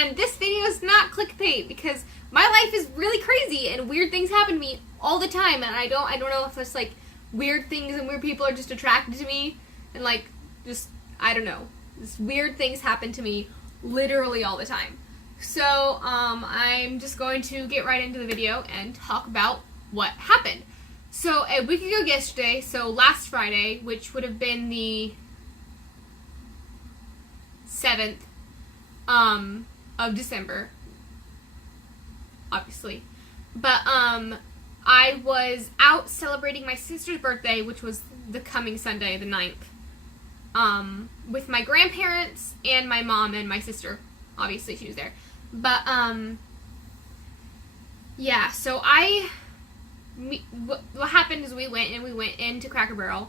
And this video is not clickbait because my life is really crazy and weird things happen to me all the time, and I don't know if it's like weird things and weird people are just attracted to me, and like just I don't know. Just weird things happen to me literally all the time. So I'm just going to get right into the video and talk about what happened. So a week ago yesterday, so last Friday, which would have been the 7th of December, obviously, but I was out celebrating my sister's birthday, which was the coming Sunday, the 9th, with my grandparents and my mom and my sister. Obviously she was there, but yeah, so what happened is we went into Cracker Barrel,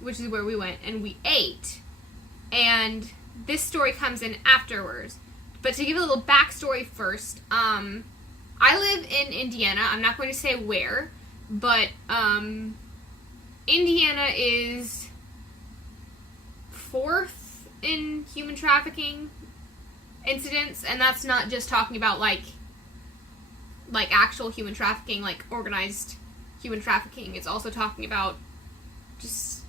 which is where we went, and we ate, and this story comes in afterwards. But to give a little backstory first, I live in Indiana. I'm not going to say where, but Indiana is 4th in human trafficking incidents, and that's not just talking about like actual human trafficking, like organized human trafficking. It's also talking about just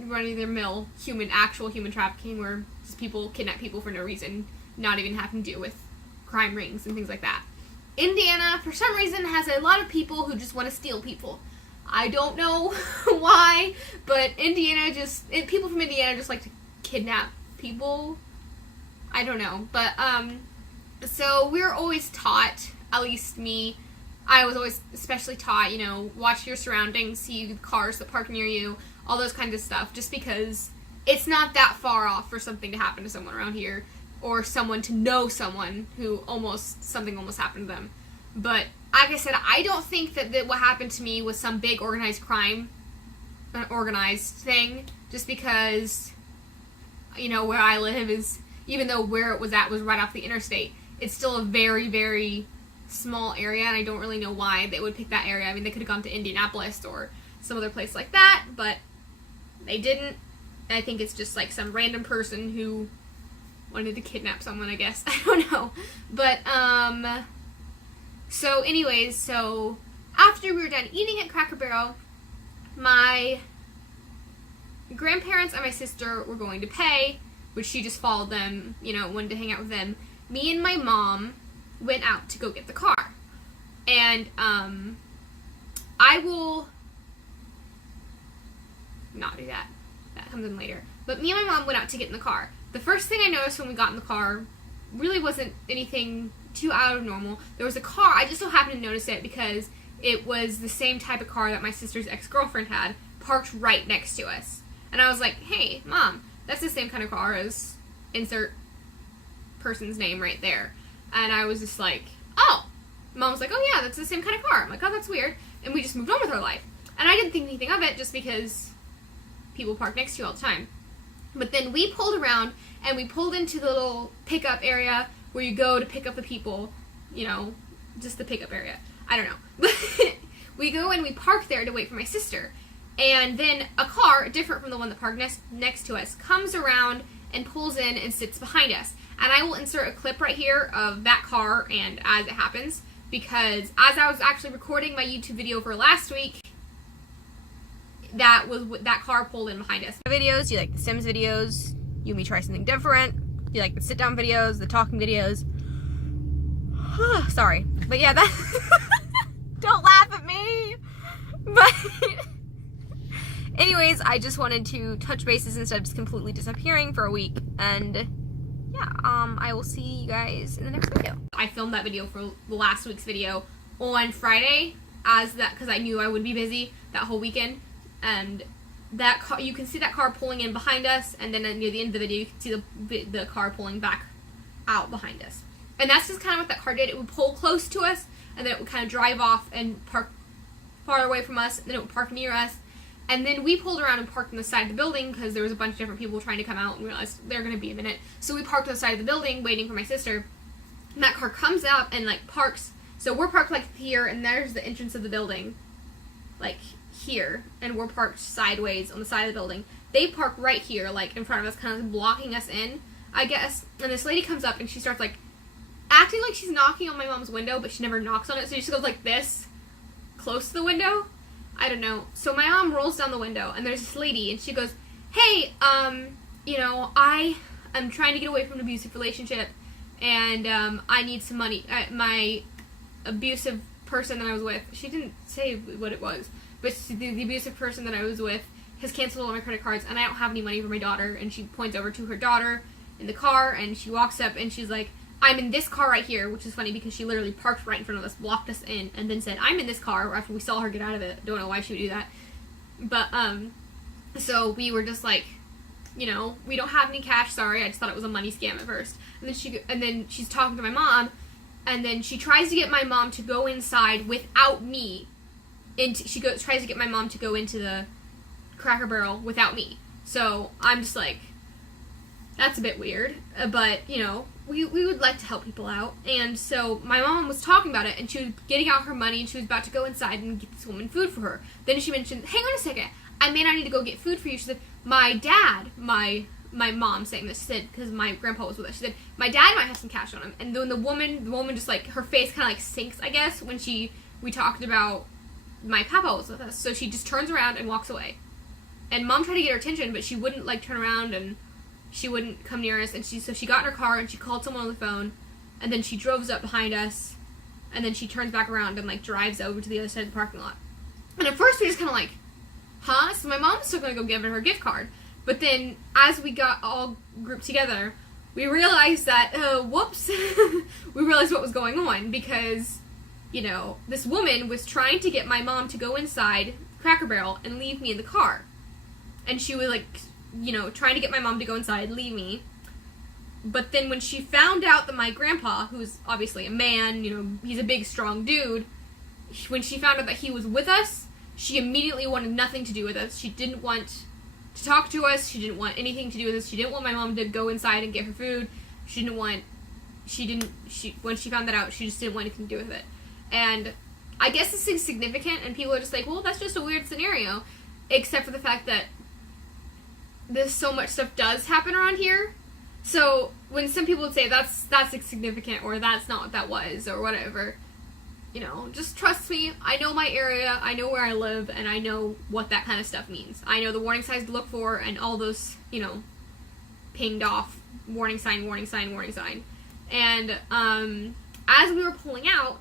run-of-the-mill actual human trafficking, where just people kidnap people for no reason, not even having to deal with crime rings and things like that. Indiana, for some reason, has a lot of people who just want to steal people. I don't know why, but people from Indiana just like to kidnap people. I don't know, but so we're always taught, at least me, I was always especially taught, watch your surroundings, see the cars that park near you, all those kinds of stuff, just because it's not that far off for something to happen to someone around here, or someone to know someone who something almost happened to them. But, like I said, I don't think that what happened to me was some big organized crime, an organized thing, just because, where I live is, even though where it was at was right off the interstate, it's still a very, very small area, and I don't really know why they would pick that area. I mean, they could have gone to Indianapolis or some other place like that, but they didn't. I think it's just like some random person who wanted to kidnap someone, I guess. I don't know. But, so anyways, so after we were done eating at Cracker Barrel, my grandparents and my sister were going to pay, which she just followed them, wanted to hang out with them. Me and my mom went out to go get the car. And, I will not do that. That comes in later. But me and my mom went out to get in the car. The first thing I noticed when we got in the car really wasn't anything too out of normal. There was a car, I just so happened to notice it because it was the same type of car that my sister's ex-girlfriend had, parked right next to us. And I was like, hey, Mom, that's the same kind of car as insert person's name right there. And I was just like, oh. Mom was like, oh yeah, that's the same kind of car. I'm like, oh, that's weird. And we just moved on with our life. And I didn't think anything of it just because people park next to you all the time. But then we pulled around, and we pulled into the little pickup area where you go to pick up the people, just the pickup area. I don't know. We go and we park there to wait for my sister. And then a car, different from the one that parked next to us, comes around and pulls in and sits behind us. And I will insert a clip right here of that car and as it happens, because as I was actually recording my YouTube video for last week, that car pulled in behind us. Videos, you like the Sims videos, you and me try something different, you like the sit down videos, the talking videos. Sorry. But yeah, that don't laugh at me. But anyways, I just wanted to touch bases instead of just completely disappearing for a week, and yeah, I will see you guys in the next video. I filmed that video for the last week's video on Friday, because I knew I would be busy that whole weekend. And that car, you can see that car pulling in behind us, and then near the end of the video, you can see the car pulling back out behind us. And that's just kind of what that car did. It would pull close to us, and then it would kind of drive off and park far away from us, and then it would park near us. And then we pulled around and parked on the side of the building, because there was a bunch of different people trying to come out, and we realized they're going to be a minute. So we parked on the side of the building, waiting for my sister, and that car comes out and, parks. So we're parked, here, and there's the entrance of the building, here, and we're parked sideways on the side of the building. They park right here, in front of us, kind of blocking us in, I guess. And this lady comes up, and she starts, acting like she's knocking on my mom's window, but she never knocks on it, so she just goes like this, close to the window. I don't know. So my mom rolls down the window, and there's this lady, and she goes, hey, you know, I am trying to get away from an abusive relationship, and I need some money. My abusive person that I was with, she didn't say what it was, but the abusive person that I was with has canceled all my credit cards, and I don't have any money for my daughter. And she points over to her daughter in the car, and she walks up, and she's like, I'm in this car right here, which is funny because she literally parked right in front of us, blocked us in, and then said, I'm in this car, after we saw her get out of it. Don't know why she would do that. But, so we were just like, you know, we don't have any cash, sorry, I just thought it was a money scam at first. And then she's talking to my mom, and then she tries to get my mom to go inside without me. Tries to get my mom to go into the Cracker Barrel without me. So I'm just like, that's a bit weird, but, you know, we would like to help people out. And so my mom was talking about it, and she was getting out her money, and she was about to go inside and get this woman food for her. Then she mentioned, hang on a second, I may not need to go get food for you. She said, my dad, my mom saying this, she said, because my grandpa was with us, she said, my dad might have some cash on him. And then the woman just, like, her face kind of, like, sinks, I guess, when we talked about my papa was with us. So she just turns around and walks away. And mom tried to get her attention, but she wouldn't, like, turn around, and she wouldn't come near us. And so she got in her car, and she called someone on the phone, and then she drove up behind us, and then she turns back around and, like, drives over to the other side of the parking lot. And at first we just kind of like, huh? So my mom was still going to go give her gift card. But then, as we got all grouped together, we realized that, whoops, we realized what was going on, because, you know, this woman was trying to get my mom to go inside Cracker Barrel and leave me in the car. And she was, like, you know, trying to get my mom to go inside, leave me. But then when she found out that my grandpa, who's obviously a man, you know, he's a big, strong dude, when she found out that he was with us, she immediately wanted nothing to do with us. She didn't want to talk to us. She didn't want anything to do with us. She didn't want my mom to go inside and get her food. When she found that out, she just didn't want anything to do with it. And I guess this is significant, and people are just like, well, that's just a weird scenario, except for the fact that so much stuff does happen around here. So when some people would say that's insignificant, or that's not what that was, or whatever, you know, just trust me. I know my area, I know where I live, and I know what that kind of stuff means. I know the warning signs to look for, and all those, you know, pinged off, warning sign, warning sign, warning sign. And as we were pulling out,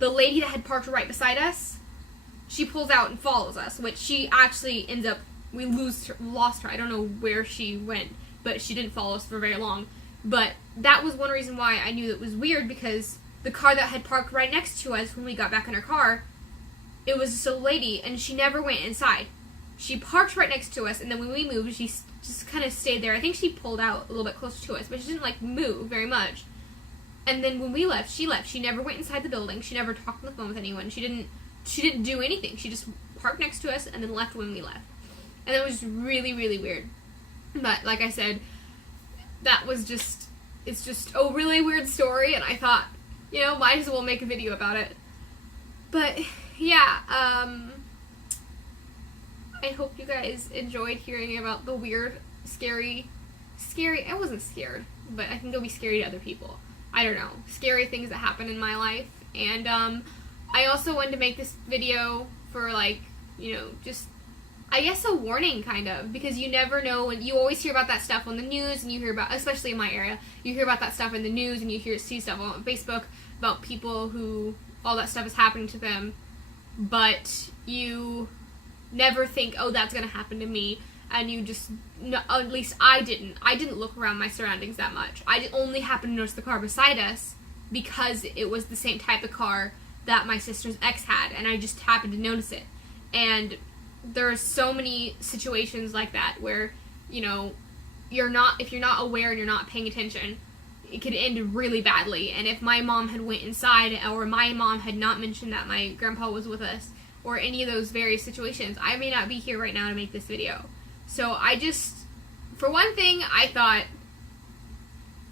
the lady that had parked right beside us, she pulls out and follows us, which she actually ends up, we lost her. I don't know where she went, but she didn't follow us for very long. But that was one reason why I knew it was weird, because the car that had parked right next to us when we got back in her car, it was just a lady, and she never went inside. She parked right next to us, and then when we moved, she just kind of stayed there. I think she pulled out a little bit closer to us, but she didn't, like, move very much. And then when we left, she left. She never went inside the building. She never talked on the phone with anyone. She didn't do anything. She just parked next to us and then left when we left. And it was really, really weird. But, like I said, it's just a really weird story, and I thought, you know, might as well make a video about it. But, yeah, I hope you guys enjoyed hearing about the weird, scary, I wasn't scared, but I think it'll be scary to other people. I don't know, scary things that happen in my life. And, I also wanted to make this video for, like, you know, just, I guess, a warning, kind of, because you never know, and you always hear about that stuff on the news, and you hear about, especially in my area, you hear about that stuff in the news, and you see stuff on Facebook about people who, all that stuff is happening to them, but you never think, oh, that's gonna happen to me, and you just, no, at least I didn't look around my surroundings that much. I only happened to notice the car beside us, because it was the same type of car that my sister's ex had, and I just happened to notice it. And there are so many situations like that where, you know, if you're not aware and you're not paying attention, it could end really badly. And if my mom had went inside, or my mom had not mentioned that my grandpa was with us, or any of those various situations, I may not be here right now to make this video. So I just, for one thing, I thought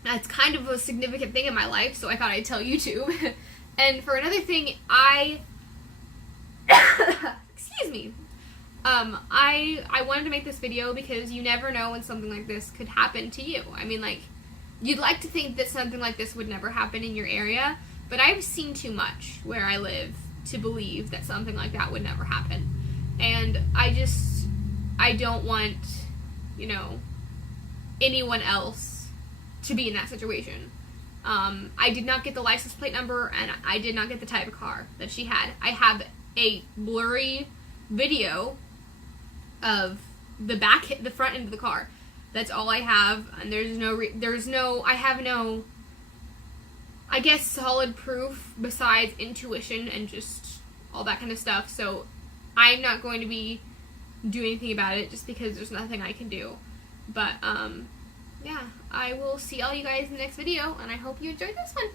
that's kind of a significant thing in my life, so I thought I'd tell you too. And for another thing, excuse me, I wanted to make this video because you never know when something like this could happen to you. I mean, like, you'd like to think that something like this would never happen in your area, but I've seen too much where I live to believe that something like that would never happen. And I don't want, you know, anyone else to be in that situation. I did not get the license plate number, and I did not get the type of car that she had. I have a blurry video of the front end of the car. That's all I have, and I have no, I guess, solid proof besides intuition and just all that kind of stuff. So I'm not going to be doing anything about it just because there's nothing I can do. But yeah, I will see all you guys in the next video, and I hope you enjoyed this one.